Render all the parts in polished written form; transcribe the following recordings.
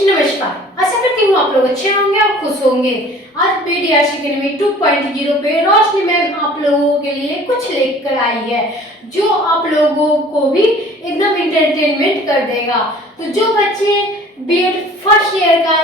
नमस्कार। आशा करती हूँ आप लोग अच्छे होंगे और खुश होंगे। आज बीडीआरसी अकेडमी 2.0 पे रोशनी मैम आप लोगों के लिए कुछ लेकर आई है जो आप लोगों को भी एकदम इंटरटेनमेंट कर देगा। तो जो बच्चे बीएड फर्स्ट ईयर का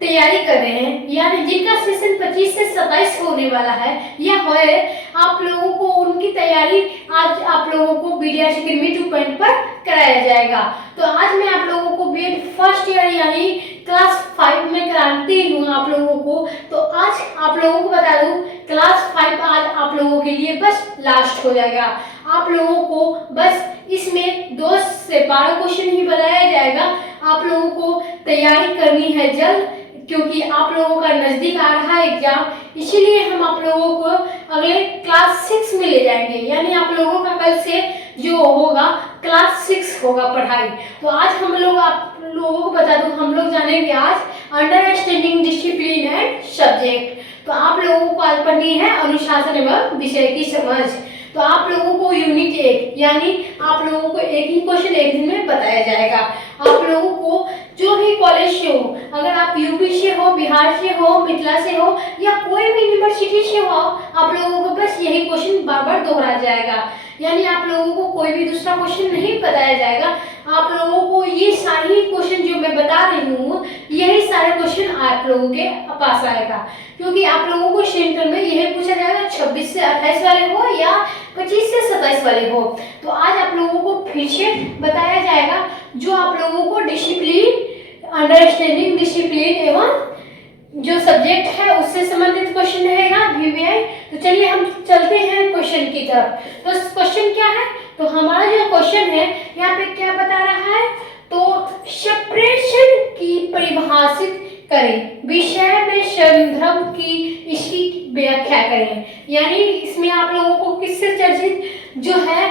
तैयारी कर रहे हैं यानी जिनका सेशन 25 से 27 होने वाला है या होए, आप लोगों को उनकी तैयारी आज आप लोगों को बीडीआरसी अकेडमी 2.0 पर कराया जाएगा। तो आज मैं आप लोगों को बीएड फर्स्ट ईयर यानी क्लास 5 में कराती हूँ आप लोगों को। तो आज आप लोगों को बता दूँ क्लास 5 आज आप लोगों के लिए बस लास्ट हो जाएगा। आप लोगों को बस इसमें 2 से 12 क्वेश्चन ही बताया जाएगा। आप लोगों को तैयारी करनी है जल्द, क्योंकि आप लोगों का नजदीक आ रहा है एग्जाम, इसीलिए हम आप लोगों को अगले क्लास 6 में ले जाएंगे। यानी आप लोगों का कल से जो होगा क्लास 6 होगा पढ़ाई। तो आज हम लोग आप लोगों को बता दूं, हम लोग जानेंगे आज अंडरस्टैंडिंग डिसिप्लिन एंड सब्जेक्ट। तो आप लोगों को आज पढ़नी है अनुशासन एवं विषय की समझ। तो आप लोगों को यूनिट 1 यानी आप लोगों को एक ही क्वेश्चन एक दिन में बताया जाएगा। आप लोगों को जो भी कॉलेज से हो, अगर आप यूपी से हो, बिहार से हो, मिथिला से हो या कोई भी यूनिवर्सिटी से हो, आप लोगों को बस यही क्वेश्चन बार बार दोहराया जाएगा। यानी आप लोगों को कोई भी दूसरा क्वेश्चन नहीं बताया जाएगा। आप लोगों को ये सारी क्वेश्चन जो मैं बता रही हूँ यही सारे क्वेश्चन आप लोगों के पास आएगा, क्योंकि आप लोगों को सेंटर में यही पूछा जाएगा 26 से 28 वाले हो या 25 से 27 वाले हो। तो आज आप लोगों को फिर से बताया जाएगा जो आप लोगों को डिसिप्लिन, अंडरस्टैंडिंग डिसिप्लिन एवं जो सब्जेक्ट है उससे संबंधित क्वेश्चन रहेगा वीवीआई। तो चलिए हम चलते हैं क्वेश्चन की तरफ। तो क्वेश्चन क्या है, तो हमारा जो क्वेश्चन है यहाँ पे क्या बता रहा है, तो सेपरेशन की परिभाषित करें, विषय में संदर्भ की इसकी व्याख्या करें। यानी इसमें आप लोगों को किससे चर्चित जो है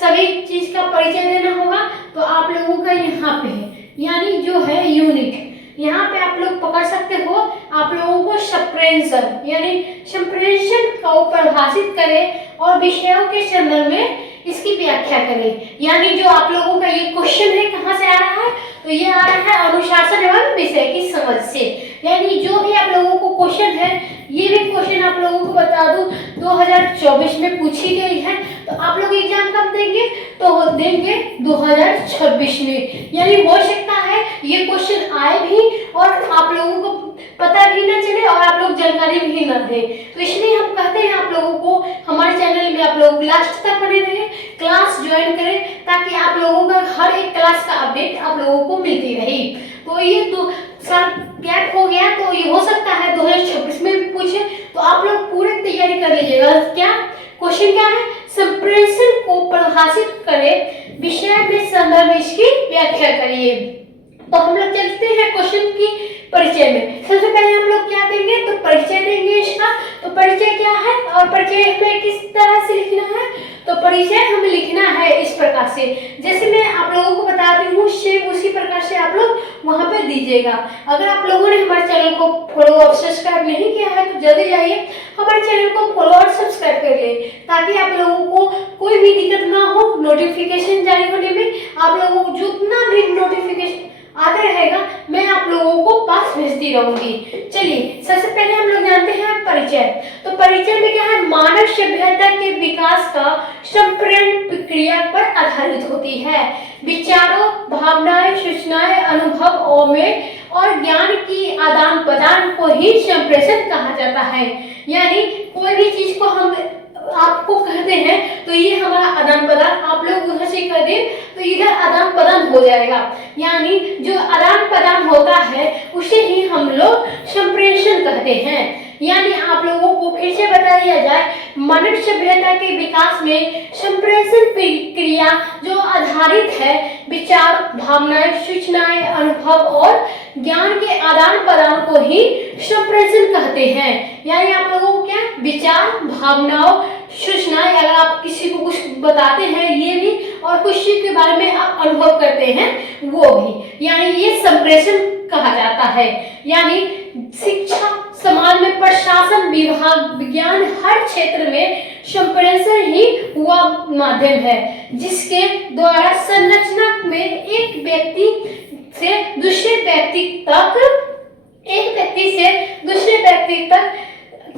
सभी चीज का परिचय देना होगा। तो आप लोगों का यहाँ पे है यानी जो है यूनिट, यहाँ पे आप लोग पकड़ सकते हो। आप लोगों को सेपरेशन यानी सेपरेशन को परिभाषित करें और विषयों के संदर्भ में इसकी व्याख्या करें। यानी जो आप लोगों का ये क्वेश्चन है कहाँ से आ रहा है, तो ये आ रहा है अनुशासन एवं विषय की समझ से। यानी जो भी आप लोगों को क्वेश्चन है, ये भी क्वेश्चन आप लोगों को बता दूं 2024 में पूछी गई है। तो आप लोग एग्जाम कब देंगे, तो देंगे 2026 में। यानी हो सकता है ये क्वेश्चन आए भी और आप लोगों को पता भी ना चले और आप लोग जानकारी भी ना दे। तो इसलिए हम कहते हैं आप लोगों को हमारे चैनल में आप लोग लास्ट तक बने रहे, क्लास ज्वाइन करें, ताकि आप लोगों का हर एक क्लास का अपडेट आप लोगों को मिलती रही। तो ये 2 साल गैप हो गया, तो ये हो सकता है 2026 में भी पूछे। तो आप लोग पूरी तैयारी कर लीजिएगा। क्या क्वेश्चन क्या है, सेपरेशन को परिभाषित करें, विषय में संदर्भ इसकी व्याख्या करिए। तो हम लोग चलते हैं क्वेश्चन की परिचय में। सबसे पहले हम लोग क्या देंगे, तो परिचय देंगे इसका। तो परिचय क्या है और परिचय में किस तरह से लिखना है, तो परिचय हमें लिखना है इस प्रकार से, जैसे मैं आप लोगों को बताती हूँ सेम उसी प्रकार से आप लोग वहां पे दीजिएगा। अगर आप लोगों ने हमारे चैनल को फॉलो और सब्सक्राइब नहीं किया है तो जल्दी जाइए हमारे चैनल को फॉलो और सब्सक्राइब कर ले, ताकि आप लोगों को कोई भी दिक्कत ना हो नोटिफिकेशन जारी होने में। आप लोगों को जितना भी नोटिफिकेशन आता रहेगा मैं आप लोगों को पास भेजती रहूंगी। चलिए सबसे पहले हम लोग जानते हैं परिचय। तो परिचय में क्या है, मानव सभ्यता के विकास का संपूर्ण प्रक्रिया पर आधारित होती है। विचारों, भावनाएं, सूचनाएं, अनुभवों में और ज्ञान की आदान प्रदान को ही संप्रेषण कहा जाता है। यानी कोई भी चीज को हम आपको कहते हैं तो ये हमारा आदान प्रदान, आप लोग उधर से कर दें तो इधर आदान प्रदान हो जाएगा। यानी जो आदान प्रदान होता है उसे ही हम लोग संप्रेषण कहते हैं। यानी आप लोगों को फिर से बता दिया जाए, मानव सभ्यता के विकास में संप्रेषण प्रक्रिया जो आधारित है विचार, भावनाएं, सूचनाएं, अनुभव और ज्ञान के आदान प्रदान को ही संप्रेषण कहते हैं। यानी आप लोगों को क्या विचार, भावनाओं, सूचनाएं, अगर आप किसी को कुछ बताते हैं ये भी, और कुछ चीज के बारे में आप अनुभव करते हैं वो भी, यानी ये संप्रेषण कहा जाता है। यानी शिक्षा, समाज में प्रशासन, विभाग, विज्ञान, हर क्षेत्र में संप्रेषण ही हुआ माध्यम है जिसके द्वारा संरचना में एक व्यक्ति से दूसरे व्यक्ति तक, एक व्यक्ति से दूसरे व्यक्ति तक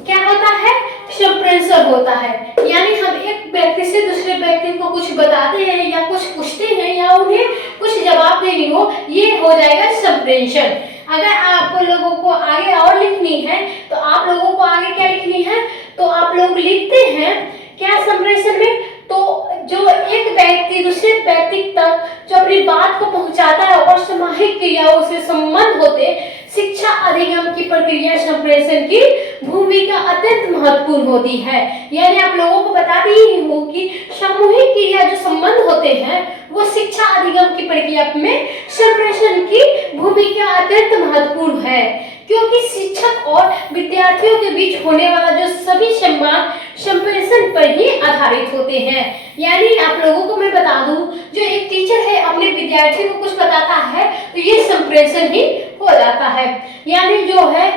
क्या होता है, संप्रेषण होता है। यानी हम एक व्यक्ति से दूसरे व्यक्ति को कुछ बताते हैं या कुछ पूछते हैं या उन्हें कुछ जवाब देनी हो, ये हो जाएगा संप्रेषण। अगर आप लोगों को आगे और लिखनी है तो आप लोगों को आगे क्या लिखनी है, तो आप लोग लिखते हैं क्या संप्रेषण में, तो जो एक व्यक्ति दूसरे व्यक्ति तक जो अपनी बात को पहुंचाता है और सामाजिक क्रियाओं से संबंध होते शिक्षा अधिगम की प्रक्रिया संप्रेषण की भूमिका अत्यंत महत्वपूर्ण होती है। यानी आप लोगों को बताती ही हूँ कि सामूहिक क्रिया जो संबंध होते हैं वो शिक्षा अधिगम की प्रक्रिया में संप्रेषण की भूमिका अत्यंत महत्वपूर्ण है, क्योंकि शिक्षक और विद्यार्थियों के बीच होने वाला जो सभी संवाद संप्रेषण पर ही आधारित होते हैं। यानी आप लोगों को मैं बता दूं, जो एक टीचर है अपने विद्यार्थी को कुछ बताता है तो ये संप्रेषण ही हो जाता है। यानी जो है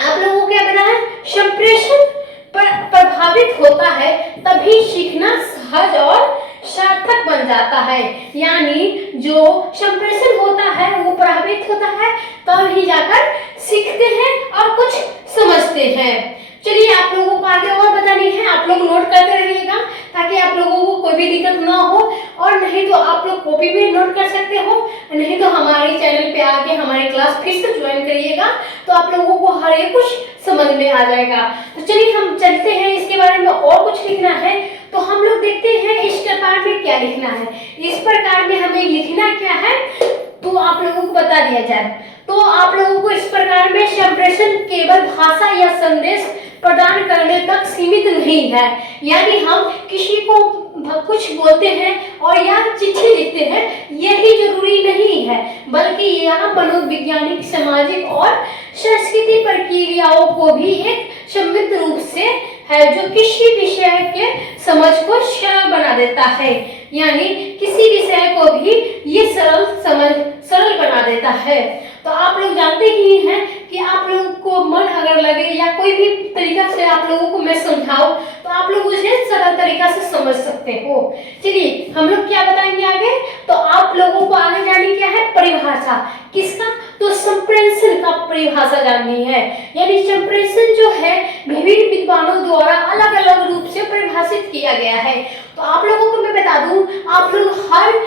आप लोगों को क्या पता है, संप्रेषण पर प्रभावित होता है तभी सीखना सहज और सार्थक बन जाता है। यानी जो संप्रेषण होता है वो प्रभावित होता है तब ही जाकर सीखते हैं और कुछ समझते हैं। चलिए आप लोगों को आगे और बतानी है, आप लोग नोट करते रहिएगा ताकि आप लोगों को कोई भी दिक्कत ना हो, और नहीं तो आप लोग कॉपी में नोट कर सकते हो, नहीं तो हमारे चैनल पे आके हमारी क्लास फिर से ज्वाइन करिएगा तो आप लोगों को हर एक कुछ समझ में आ जाएगा। तो चलिए हम चलते हैं, इसके बारे में और कुछ लिखना है तो हम लोग देखते हैं इस प्रकार में क्या लिखना है। इस प्रकार में हमें लिखना क्या है तो आप लोगों को बता दिया जाए। तो आप लोगों को इस प्रकार में संप्रेषण केवल भाषा या संदेश प्रदान करने तक सीमित नहीं है। यानी हम किसी को कुछ बोलते हैं और या चिट्ठी लिखते हैं यही जरूरी नहीं है, बल्कि यह मनोवैज्ञानिक, सामाजिक और सांस्कृतिक प्रक्रियाओं को भी एक समृद्ध रूप से है जो किसी विषय के समझ को सरल बना देता है। यानी किसी विषय को भी ये सरल बना देता है। तो आप लोग जानते ही हैं कि आप लोगों को मन अगर लगे या कोई भी तरीका से आप लोगों को मैं समझाऊं तो आप लोग उसे सरल तरीका से समझ सकते हो। चलिए हम लोग क्या बताएंगे आगे, तो आप लोगों को आगे जानी क्या है, परिभाषा किसका, तो संप्रेषण का परिभाषा जाननी है। यानी संप्रेषण जो है विभिन्न विद्वानों द्वारा अलग अलग रूप से परिभाषित किया गया है। तो आप लोगों को मैं बता दूं, आप लोग हर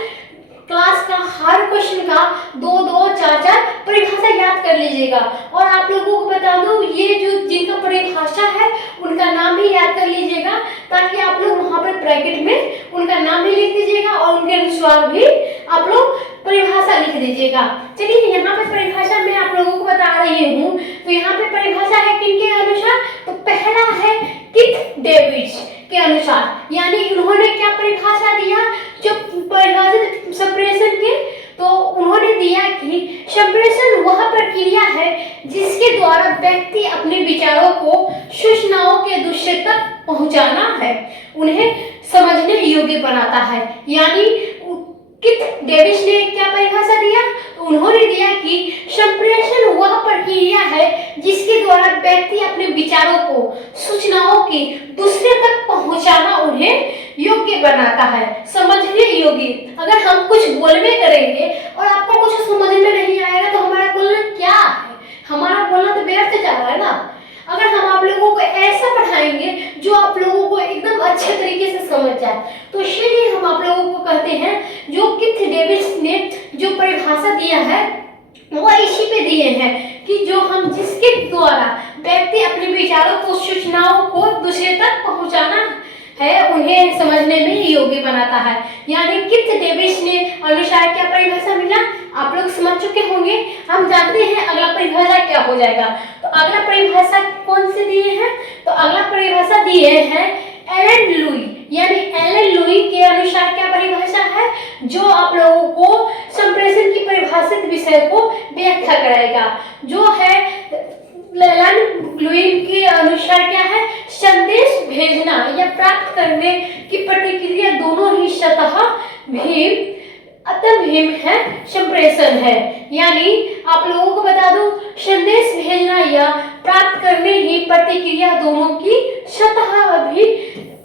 क्लास का हर क्वेश्चन का 2-2, 4-4 परिभाषा याद कर लीजिएगा। और आप लोगों को बता दूं ये जो जिनका परिभाषा है उनका नाम भी याद कर लीजिएगा, ताकि आप लोग वहां पर ब्रैकेट में उनका नाम भी लिख दीजिएगा और उनके अनुसार भी आप लोग परिभाषा लिख दीजिएगा। चलिए यहाँ पर परिभाषा मैं आप लोगों को बता रही हूँ। तो यहाँ पे परिभाषा है किनके अनुसार, तो पहला है कीथ डेविड्स के अनुसार। यानी उन्होंने क्या परिभाषा दिया, जो परिभाषित संप्रेषण के, तो उन्होंने दिया कि संप्रेषण वह प्रक्रिया है जिसके द्वारा व्यक्ति अपने विचारों को सूचनाओं के दूसरे तक पहुंचाना है, उन्हें समझने योग्य बनाता है। यानी कीथ डेविस ने क्या परिभाषा दिया, तो उन्होंने दिया कि संप्रेषण वह प्रक्रिया है जिसके द्वारा व्यक्ति अपने विचारों को सूचनाओं की दूसरे तक पहुंचाना उन्हें योग्य बनाता है, समझने योग्य। अगर हम कुछ बोलने करेंगे और आपको कुछ समझ में नहीं आएगा तो हमारा बोलना क्या है, हमारा बोलना तो व्यर्थ जा रहा है ना। अगर हम आप लोगों को ऐसा पढ़ाएंगे जो आप लोगों को एकदम अच्छे तरीके से समझ जाए, तो इसीलिए हम आप लोगों को कहते हैं जो कीथ डेविस ने जो परिभाषा दिया है वो इसी पे दिए हैं कि जो हम जिसके द्वारा व्यक्ति अपने विचारों को सूचनाओं को दूसरे तक पहुंचाना है उन्हें समझने में योग्य बनाता है। यानी कीथ डेविस ने अनुसार क्या परिभाषा मिला आप लोग समझ चुके होंगे। हम जानते हैं अगला परिभाषा क्या हो जाएगा। तो अगला परिभाषा कौन से दिए हैं, तो अगला परिभाषा दिए हैं एलन लुई। यानी एलन लुई के अनुसार क्या परिभाषा है, जो आप लोगों को संप्रेषण की परिभाषित विषय को व्याख्या कराएगा। जो है एलन लुई के अनुसार क्या है, संदेश भेजना या प्राप्त करने की प्रतिक्रिया दोनों ही सतह भिन्न अतभिन्न है, संप्रेषण है। यानी आप लोगों को बता दूं संदेश भेजना या प्राप्त करने ही प्रतिक्रिया दोनों की सतह भी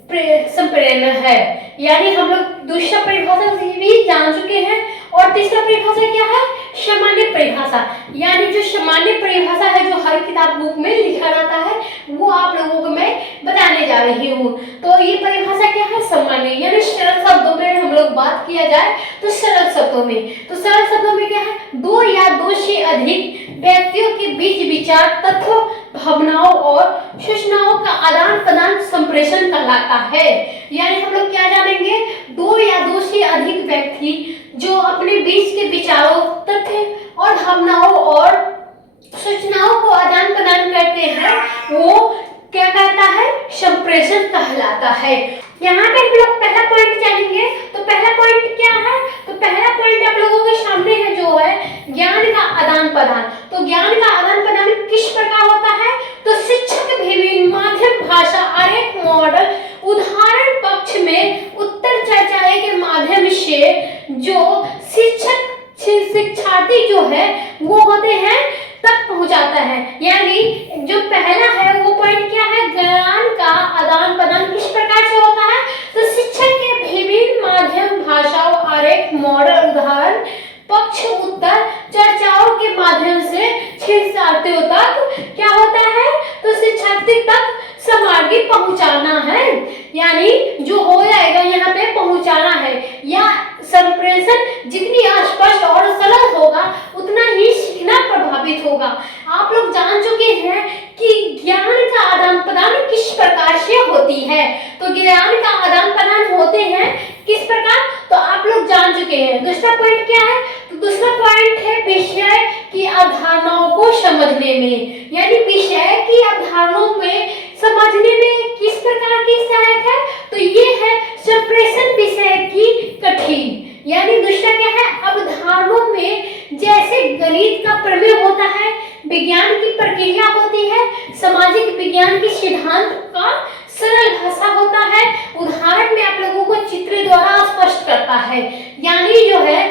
संप्रेरण है। यानी हम लोग दूसरा परिभाषा भी जान चुके हैं। और तीसरा परिभाषा क्या है? सामान्य परिभाषा। यानी जो सामान्य परिभाषा है जो हर किताब बुक में लिखा रहता है वो आप लोगों को मैं बताने जा रही हूँ। तो ये परिभाषा क्या है? सामान्य, यानी सरल शब्दों में हम लोग बात किया जाए तो सरल शब्दों में, तो सरल शब्दों में क्या है? दो या दो से अधिक व्यक्तियों के बीच विचार, तत्व, भावनाओं और सूचनाओं का आदान प्रदान संप्रेषण कहलाता है। यानी हम लोग क्या जानेंगे? दो या दो से अधिक व्यक्ति जो अपने बीच के विचारों, तथ्य और भावनाओं और सूचनाओं को आदान प्रदान करते हैं वो क्या कहता है? संप्रेषण कहलाता है। यहाँ पे हम लोग पहला पॉइंट जानेंगे। तो पहला पॉइंट क्या है? तो पहला पॉइंट आप लोगों के सामने है जो है ज्ञान का आदान प्रदान। तो ज्ञान का आदान प्रदान किस प्रकार होता है? तो शिक्षक विभिन्न माध्यम, भाषा, आरेख, मॉडल, उदाहरण पक्ष में उत्तर चर्चाएं के माध्यम से जो शिक्षार्थी जो है वो होते हैं तक पहुंचाता है। यानी जो पहला है वो पॉइंट क्या है? ज्ञान का आदान प्रदान किस प्रकार से होता है? तो शिक्षक के विभिन्न माध्यम, भाषाओं, आरेख, मॉडल, उदाहरण पक्ष, उत्तर चर्चाओं के माध्यम से शिक्षार्थियों तक क्या होता है? तो शिक्षार्थी तक सामग्री पहुंचाना है। यानी जो हो जाएगा यहाँ पे पहुंचाना है, या संप्रेषण जितनी स्पष्ट और सरल होगा उतना ही सीखना प्रभावित होगा। आप लोग जान चुके हैं कि ज्ञान का आदान प्रदान किस प्रकार से होती है। तो ज्ञान का आदान प्रदान होते हैं किस प्रकार? तो आप लोग जान चुके हैं। दूसरा पॉइंट क्या है? तो दूसरा पॉइंट है विषय की अवधारणाओं को समझने में। यानी विषय की अवधारणाओं में समझने में किस प्रकार की सहायक है? तो ये है संप्रेषण विषय की कठिन। यानी दूसरा क्या है? अवधारणाओं में जैसे गणित का प्रमेय होता है, विज्ञान की प्रक्रिया होती है, सामाजिक विज्ञान की सिद्धांत का सरल भाषा होता है, उदाहरण में आप लोगों को चित्र द्वारा स्पष्ट करता है। यानी जो है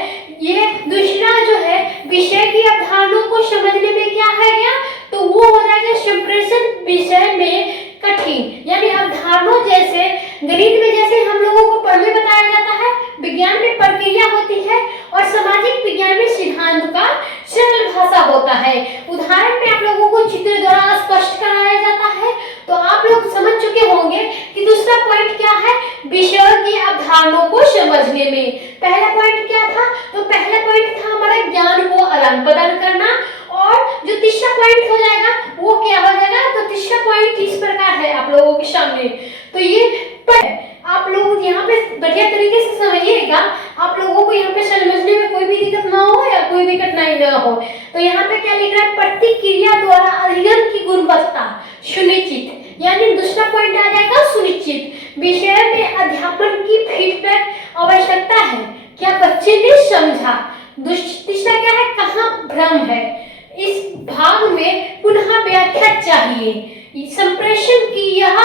ये दूसरा जो है विषय की अवधारणाओं को समझने में क्या है गया? तो वो हो जाएगा संप्रेषण विषय में कठिन। यानी अवधारणाओं जैसे गणित में जैसे हम लोगों को प्रमेय बताया जाता है, विज्ञान में प्रक्रिया होती है और सामाजिक विज्ञान में सिद्धांत का सरल भाषा होता है, उदाहरण में आप लोगों को चित्र द्वारा स्पष्ट कराया जाता है। तो आप लोग समझ चुके होंगे कि दूसरा पॉइंट क्या है? विषय की अवधारणाओं को समझने में। पहला पॉइंट क्या था? तो पहला पॉइंट था हमारा ज्ञान को आदान प्रदान करना। और जो तीसरा पॉइंट हो जाएगा वो क्या हो जाएगा? तो तीसरा पॉइंट इस प्रकार है आप लोगों के सामने। तो ये आप लोग यहाँ पे बढ़िया तरीके से समझिएगा, आप लोगों को यहाँ पे समझने में कोई भी दिक्कत ना हो या कोई भी कठिनाई ना हो। तो यहाँ पे क्या लिख रहा है? प्रतिक्रिया द्वारा अध्ययन की गुणवत्ता सुनिश्चित। यानी दूसरा पॉइंट आ जाएगा सुनिश्चित। विषय में अध्यापन की फीडबैक आवश्यकता है, क्या बच्चे ने समझा। तीसरा क्या है? कहाँ भ्रम है, इस भाग में पुनः व्याख्या चाहिए। संप्रेषण की यह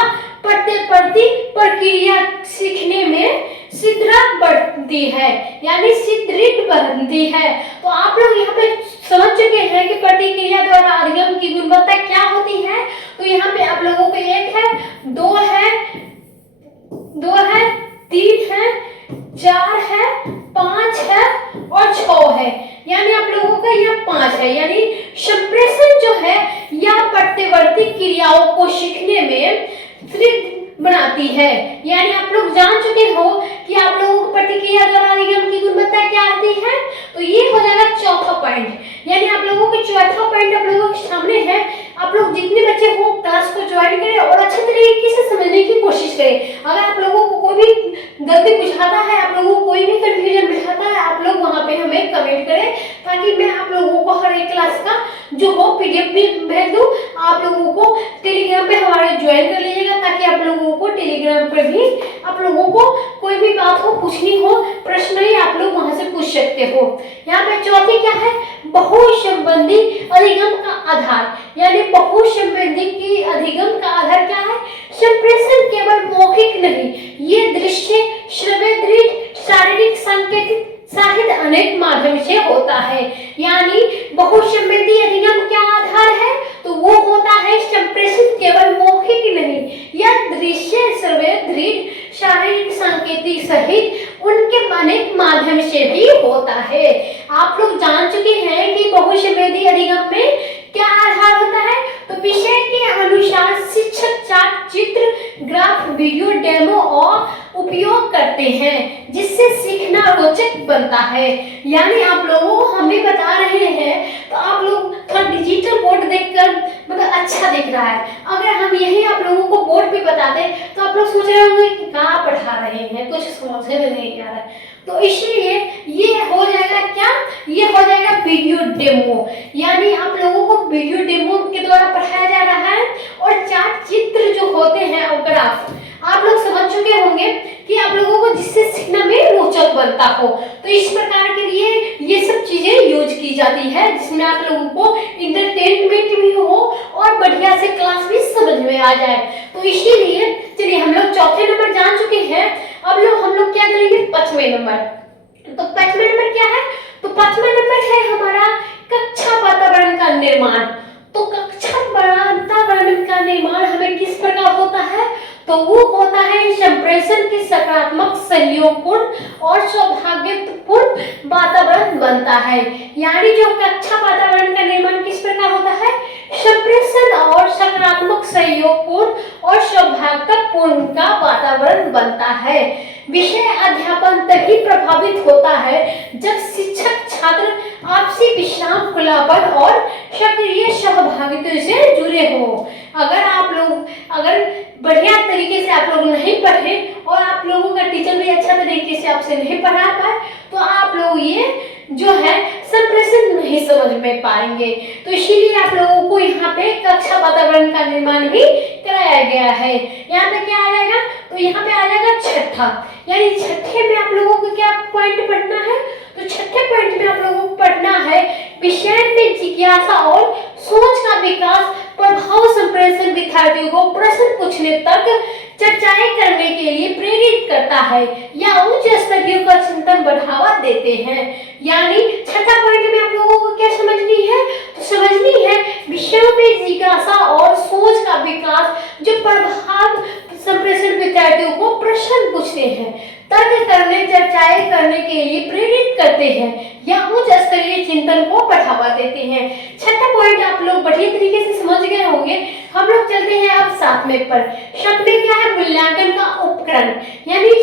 प्रतिप्रति प्रक्रिया सीखने में सुदृढ़ बढ़ती है, यानी सुदृढ़ बनती है। तो आप लोग यहाँ पे समझ चुके हैं कि प्रतिक्रिया द्वारा अध्ययन की गुणवत्ता क्या होती है। तो यहाँ पे आप लोगों को 1 है, 2 है, 3 है, 4 है, 5 है और 6 है। यानी आप लोगों का यह 5 है। यानी संप्रेषण जो है यह प्रतिवर्ती क्रियाओं को सीखने में बनाती है। यानी आप लोग जान चुके हो कि आप लोगों को प्रतिक्रिया द्वारा अध्ययन की गुणवत्ता क्या आती है। तो ये हो जाएगा चौथा पॉइंट। यानी आप लोगों को चौथा पॉइंट आप लोगों के सामने है। आप लोग जितने बच्चे हो क्लास को ज्वाइन करें और अच्छे तरीके से समझने की कोशिश करें। अगर आप लोगों को कोई भी गलती बुझाता है, आप लोगों को कोई भी कंफ्यूजन बुझाता है, आप लोग वहाँ पे हमें कमेंट करें ताकि मैं आप लोगों को हर एक क्लास का जो हो PDF भी भेज दूँ। आप लोगों को टेलीग्राम पे हमारे ज्वाइन कर लीजिएगा ताकि आप लोगों को टेलीग्राम पर भी आप लोगों को कोई भी बात हो पूछनी हो, प्रश्न ही आप लोग वहां से पूछ सकते हो। यहाँ पे चौथी क्या है? बहुसंबंधी अधिगम का आधार। यानी बहुसंबंधी की अधिगम का आधार क्या है? संप्रेषण केवल मौखिक नहीं, ये दृश्य, श्रव्य, दृढ़, शारीरिक, सांकेतिक, साहित्य अनेक माध्यम से होता है। यानी बहुसंबंधी अधिगम क्या आधार है? तो वो होता है संप्रेषण केवल मौखिक नहीं, यह दृश्य, श्रव्य, दृढ़, व्यक्ति सहित उनके अनेक माध्यम से भी होता है। आप लोग जान चुके हैं कि बहुशब्दी अधिगम में क्या आधार होता है। तो विषय के अनुसार शिक्षक चार्ट, चित्र, ग्राफ, वीडियो, डेमो और उपयोग करते हैं जिससे सीखना रोचक बनता है। यानी आप लोगों को हम भी बता रहे हैं तो आप लोग थोड़ा डिजिटल बोर्ड देखकर मतलब अच्छा दिख रहा है। अगर हम यही आप लोगों को बोर्ड पे बताते तो आप लोग सोच रहे होंगे कि कहाँ पढ़ा रहे हैं, कुछ समझ में नहीं आ रहा है। तो इसलिए ये हो जाएगा क्या, ये हो जाएगा वीडियो डेमो। यानी आप लोगों को वीडियो डेमो के द्वारा पढ़ाया जा रहा है। और चार्ट, चित्र जो होते हैं और ग्राफ आप लोग समझ चुके होंगे कि आप लोगों को जिससे सीखना में रोचक बनता हो। तो इस प्रकार के लिए ये सब चीजें यूज की जाती है जिसमें आप लोगों को इंटरटेनमेंट भी हो और बढ़िया से क्लास भी समझ में आ जाए। तो इसीलिए चलिए हम लोग चौथे नंबर जान चुके हैं। अब हम लोग क्या करेंगे, पांचवें नंबर। तो पांचवें नंबर क्या है, तो पांचवें नंबर है हमारा कक्षा वातावरण का निर्माण। तो कक्षा वातावरण का निर्माण हमें किस प्रकार होता है, तो वो होता है संप्रेषण की सकारात्मक, सहयोगपूर्ण और सौभाग्यपूर्ण वातावरण बनता है। यानी जो कक्षा वातावरण का निर्माण किस प्रकार होता है, संप्रेषण और सकारात्मक, सहयोगपूर्ण और सौभाग्यपूर्ण का वातावरण बनता है। विषय अध्यापन तभी प्रभावित होता है जब शिक्षक छात्र आपसी विश्राम, खुलापन और सक्रिय सहभागिता से जुड़े हो। अगर बढ़िया तरीके से आप लोग नहीं पढ़े और आप लोगों का टीचर भी अच्छा तरीके से आपसे नहीं पढ़ा पाए तो आप लोग ये जो है संप्रेषण नहीं समझ में पाएंगे। तो इसीलिए आप लोगों को यहाँ पे कक्षा वातावरण का निर्माण भी कराया गया है। यहाँ पे क्या आ जाएगा, तो यहाँ पे आ जाएगा छठा। यानी छठे में आप लोगों को क्या पॉइंट पढ़ना है, तो छठे पॉइंट में आप लोगों को पढ़ना है विषय में जिज्ञासा और सोच का विकास, प्रभाव संप्रेषण विद्यार्थियों को प्रश्न पूछने तक चर्चाएं करने के लिए प्रेरित करता है या उच्च स्तरीय का चिंतन बढ़ावा देते हैं। यानी छठा पॉइंट में आप लोगों को क्या समझनी है, तो समझनी है विषयों में जिज्ञासा और सोच का विकास, जो प्रभाव संप्रेषण विद्यार्थियों को प्रश्न पूछते हैं, तर्क करने, चर्चाएं करने के लिए प्रेरित करते हैं या उच्च स्तरीय चिंतन को बढ़ावा देते हैं। छठा पॉइंट आप लोग बढ़िया तरीके से समझ गए होंगे। हम लोग चलते हैं अब सातवें पर। सातवें क्या है, मूल्यांकन का उपकरण। यानी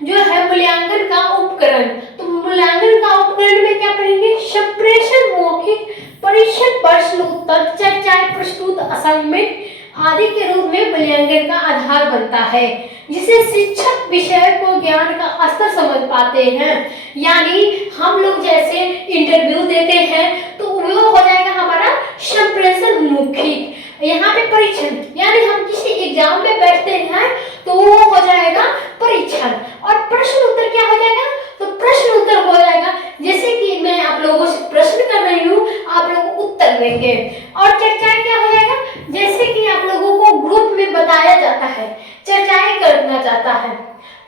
जो है मूल्यांकन का उपकरण। तो मूल्यांकन का उपकरण में क्या पढ़ेंगे, संप्रेषण, मौखिक परीक्षण, प्रश्न उत्तर, चर्चाएं, प्रस्तुत, असाइनमेंट आदि के रूप में मूल्यांकन का आधार बनता है, जिसे शिक्षक विषय को ज्ञान का स्तर समझ पाते हैं। यानी हम लोग जैसे इंटरव्यू देते हैं तो वो हो जाएगा हमारा संप्रेषण मौखिक। यहाँ पे परीक्षण, यानी हम किसी एग्जाम में बैठते हैं तो वो हो जाएगा परीक्षण। और प्रश्न उत्तर क्या हो जाएगा, तो प्रश्न उत्तर हो जाएगा जैसे कि मैं आप लोगों से प्रश्न कर रही हूँ, आप लोग उत्तर देंगे। और चर्चाएं क्या हो जाएगा, जैसे कि आप लोगों को ग्रुप में बताया जाता है, चर्चाएं करना चाहता है।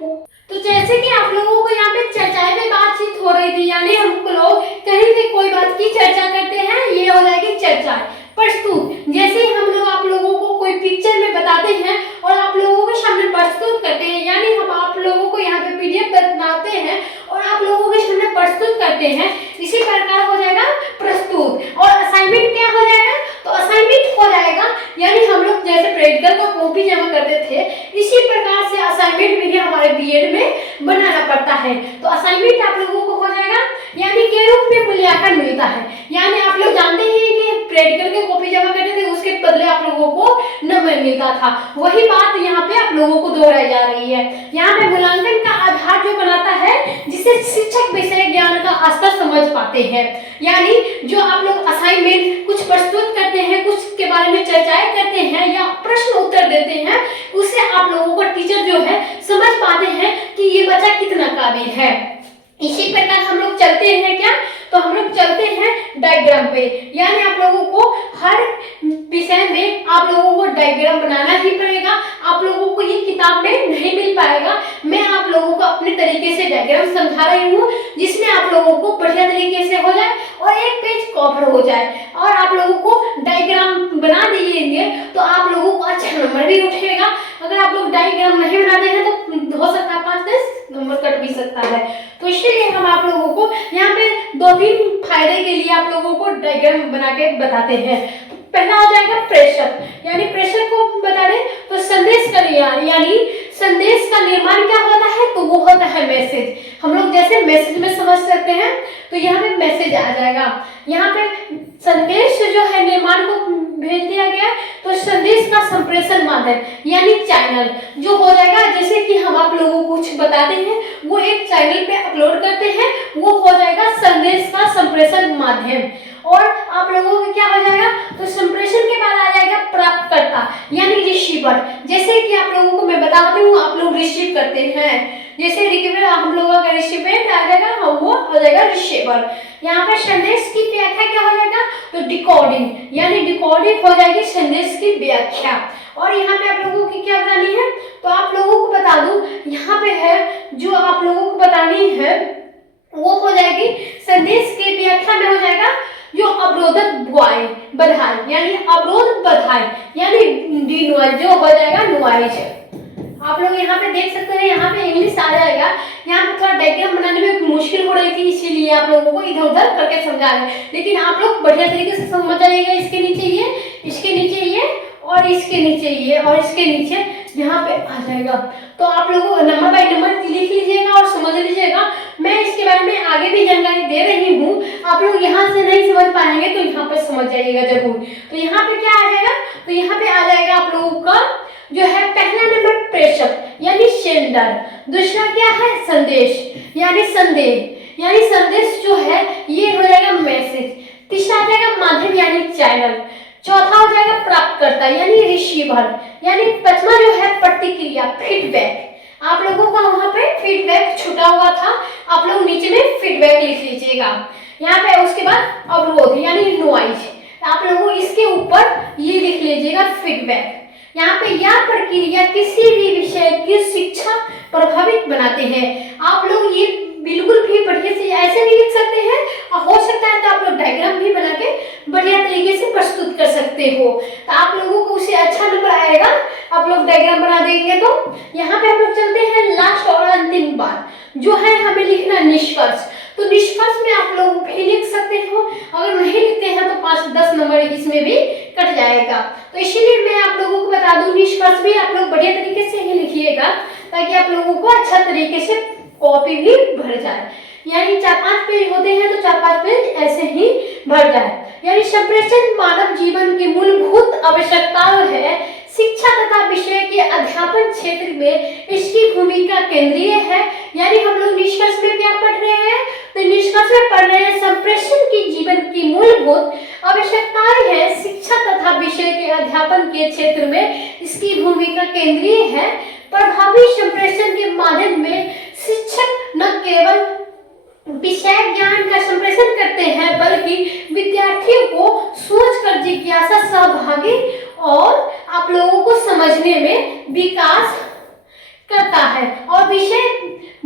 तो जैसे कि आप लोगों को यहाँ पे चर्चाएं में बातचीत हो रही थी, यानी हम लोग कहीं भी कोई बात की चर्चा करते हैं, ये हो जाएगी चर्चा। प्रस्तुत, जैसे हम लोग आप लोगों को कोई पिक्चर में बताते हैं और आप लोगों के सामने प्रस्तुत करते हैं, यानी हम आप लोगों को यहाँ पे पीडीएफ बनाते हैं और आप लोगों के सामने प्रस्तुत करते हैं, इसी प्रकार हो जाएगा प्रस्तुत। और असाइनमेंट क्या हो जाएगा, तो असाइनमेंट हो जाएगा, यानी हम लोग जैसे प्रैक्टिकल का कॉपी जमा करते थे, इसी प्रकार से असाइनमेंट भी हमारे बीएड में बनाना पड़ता है। तो असाइनमेंट आप लोगों को हो जाएगा, यानी के रूप में मूल्यांकन मिलता है। यानी आप लोग जानते हैं कि प्रैक्टिकल के कॉपी जमा करते थे, उसके बदले आप लोगों को नंबर मिलता था। वही बात यहाँ पे आप लोगों को दोहराई जा रही है। यहाँ पे मूल्यांकन का आधार जो बनाता है, जिसे शिक्षक विषय ज्ञान का स्तर समझ पाते हैं। यानी जो आप लोग असाइनमेंट कुछ प्रस्तुत करते हैं, कुछ के बारे में चर्चाएं करते हैं या प्रश्न उत्तर देते हैं, उससे आप लोगों को टीचर जो है समझ पाते हैं कि ये बच्चा कितना काबिल है। इसी प्रकार हम लोग चलते हैं क्या, तो हम लोग चलते हैं डायग्राम पे। यानी आप लोगों को हर विषय में आप लोगों को डायग्राम बनाना ही पड़ेगा। आप लोगों को ये किताब में नहीं मिल पाएगा। मैं आप लोगों को अपने तरीके से डायग्राम समझा रही हूँ, जिसमें आप लोगों को बढ़िया तरीके से हो जाए और एक पेज कवर हो जाए और आप लोगों को डायग्राम बना दीजिए तो आप लोगों को अच्छा नंबर भी उठेगा। अगर आप लोग डायग्राम नहीं बनाते हैं तो हो सकता है 5-10 कट भी सकता है। तो इसीलिए हम आप लोगों को यहाँ पे 2-3 फायदे के लिए आप लोगों को डायग्राम बना के बताते हैं। तो पहला हो जाएगा प्रेषक, यानी प्रेषक को बता दें तो संदेश का यानी संदेश का निर्माण क्या होता है, तो वो होता है मैसेज। हम लोग जैसे मैसेज में समझ सकते हैं, तो यहाँ पे मैसेज आ जाएगा। यहाँ पे संदेश जो है निर्माण को भेज दिया गया, तो संदेश का संप्रेषण माध्यम यानी चैनल जो हो जाएगा, जैसे कि हम आप लोगों को कुछ बताते हैं वो एक चैनल पे अपलोड करते हैं, वो हो जाएगा संदेश का संप्रेषण माध्यम। और आप लोगों को क्या हो जाएगा, तो संप्रेषण के बाद आ जाएगा प्राप्तकर्ता यानी रिसीवर। जैसे कि आप लोगों को मैं बताती हूँ, आप लोग रिसीव करते हैं, जैसे रिसीवर हम लोगों का रिसिपेंट आ जाएगा, वो हो जाएगा रिसीवर। यहाँ पे संदेश की व्याख्या क्या हो जाएगा, तो डिकोडिंग यानी डिकोडिंग हो जाएगी संदेश की व्याख्या। और यहाँ पे आप लोगों की क्या बतानी है, तो आप लोगों को बता दूं, यहाँ पे है जो आप लोगों को बतानी है वो हो जाएगी संदेश की व्याख्या में हो जाएगा जो अवरोधक बधाई यानी अवरोध बधाई यानी डिनोइज जो हो जाएगा नॉइज। आप लोग यहाँ पे देख सकते हैं, यहाँ पे इंग्लिश आ जाएगा। यहाँ पे थोड़ा डायग्राम बनाने में मुश्किल हो रही थी, इसीलिए आप लोगों को इधर उधर करके समझा रहे हैं, लेकिन आप लोग बढ़िया तरीके से समझ जाइएगा। इसके नीचे ये, इसके नीचे ये, और इसके नीचे ये, और इसके नीचे यहाँ पे आ जाएगा। तो आप लोगों को नंबर बाय नंबर लिख लीजिएगा और समझ लीजिएगा। मैं इसके बारे में आगे भी जानकारी दे रही हूँ, आप लोग यहाँ से नहीं समझ पाएंगे तो यहाँ पे समझ जाइएगा जरूर। तो यहाँ पे क्या आ जाएगा, तो यहाँ पे आ जाएगा आप लोगों का जो है पहला नंबर प्रेषक यानी सेंडर, दूसरा क्या है संदेश यानी संदेश यानी संदेश जो है ये हो जाएगा मैसेज, तीसरा आ जाएगा माध्यम यानी चैनल, चौथा हो जाएगा प्राप्तकर्ता यानी रिसीवर, यानी पांचवा जो है प्रतिक्रिया फीडबैक। आप लोगों का वहां पे फीडबैक छुटा हुआ था, आप लोग नीचे में फीडबैक लिख लीजिएगा यहाँ पे। उसके बाद अवरोध यानी नॉइज, आप लोगों इसके ऊपर ये लिख लीजिएगा फीडबैक। यहाँ पे यह प्रक्रिया किसी भी विषय की शिक्षा प्रभावित बनाते हैं। आप लोग ये बिल्कुल भी बढ़िया से ऐसे भी लिख सकते हैं, और हो सकता है तो आप लोग डायग्राम भी बना के बढ़िया तरीके से प्रस्तुत कर सकते हो, तो आप लोगों को उससे अच्छा नंबर आएगा। आप लोग डायग्राम बना देंगे तो यहाँ पे हम लोग चलते हैं लास्ट और अंतिम बात जो है हमें लिखना निष्कर्ष। तो निष्कर्ष में आप लोग भी लिख सकते हो, अगर नहीं लिखते हैं तो 5-10 नंबर इसमें भी कट जाएगा। तो इसीलिए मैं आप लोगों को बता दूं, निष्कर्ष भी आप लोग बढ़िया तरीके से ही लिखिएगा ताकि आप लोगों को अच्छा तरीके से कॉपी भी भर जाए। यानी 4-5 पेज होते हैं तो 4-5 पेज ऐसे ही भर जाए। यानी संप्रेषण मानव जीवन की मूलभूत आवश्यकताएं है। शिक्षा तथा विषय के अध्यापन क्षेत्र में इसकी भूमिका केंद्रीय है। यानी हम लोग निष्कर्ष में क्या पढ़ रहे हैं, तो निष्कर्ष में पढ़ रहे हैं संप्रेषण की जीवन की मूलभूत आवश्यकताएं है। शिक्षा तथा विषय के अध्यापन के क्षेत्र में इसकी भूमिका केंद्रीय है। प्रभावी संप्रेषण के माध्यम में शिक्षक न केवल विषय ज्ञान का संप्रेषण करते हैं बल्कि विद्यार्थियों को सोचकर जिज्ञासा, सहभागी और आप लोगों को समझने में विकास करता है। और विषय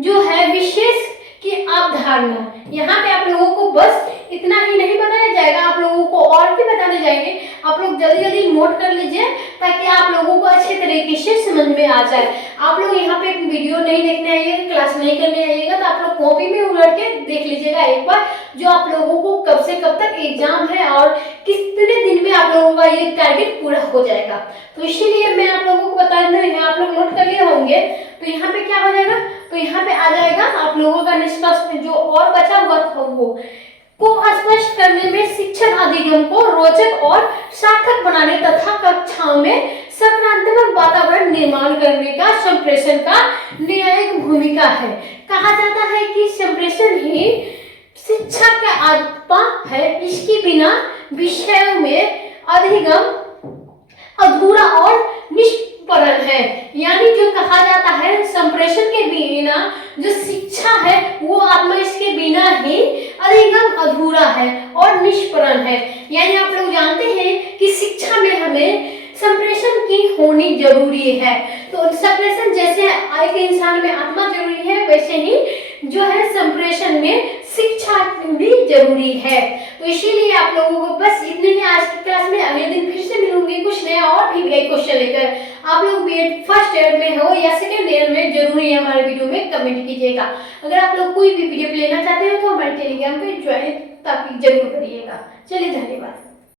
जो है विशेष की अवधारणा, यहाँ पे आप लोगों को बस इतना ही नहीं बताया जाएगा, आप लोगों को और भी बताने जाएंगे। आप लोग जल्दी जल्दी नोट कर लीजिए ताकि आप लोगों को अच्छे तरीके से समझ में आ जाए। आप लोग यहाँ पे वीडियो नहीं देखने आइएगा, क्लास नहीं करने आइएगा, तो आप लोग कॉपी में उलट के देख लीजिएगा एक बार, जो आप लोगों को कब से कब तक एग्जाम है और कितने दिन में आप लोगों का ये टारगेट पूरा हो जाएगा। तो इसीलिए मैं आप लोगों को बता रही हूँ, आप लोग नोट कर लिए होंगे। तो यहाँ पे क्या हो जाएगा, तो यहाँ पे आ जाएगा आप लोगों का निष्कर्ष में जो और बचा हुआ था वो को स्पष्ट करने में शिक्षण अधिगम को रोचक और सार्थक बनाने तथा कक्षाओं में सकारात्मक वातावरण निर्माण करने का संप्रेषण का निर्णायक भूमिका है। कहा जाता है कि संप्रेषण ही शिक्षा का आत्मा है, इसके बिना विषयों में अधिगम अधूरा और निष्परण है। यानी जो कहा जाता है संप्रेषण के बिना जो शिक्षा है वो आत्मा, इसके बिना ही अधिगम अधूरा है और निष्परण है। यानी आप लोग जानते हैं कि शिक्षा में हमें संप्रेषण की होनी जरूरी है। तो संप्रेषण जैसे एक इंसान में आत्मा जरूरी है, वैसे ही जो है संप्रेषण में शिक्षा भी जरूरी है। तो इसीलिए आप लोगों को बस इतने ही आज की क्लास में, अगले दिन फिर से मिलूंगी। करूंगी कुछ नया और भी वीआई क्वेश्चन लेकर। आप लोग बीएड फर्स्ट ईयर में हो या सेकेंड ईयर में, जरूरी हमारे वीडियो में कमेंट कीजिएगा। अगर आप लोग कोई भी पीडीएफ लेना चाहते हो तो हमारे टेलीग्राम पे ज्वाइन ताकि जरूर करिएगा। चलिए, धन्यवाद।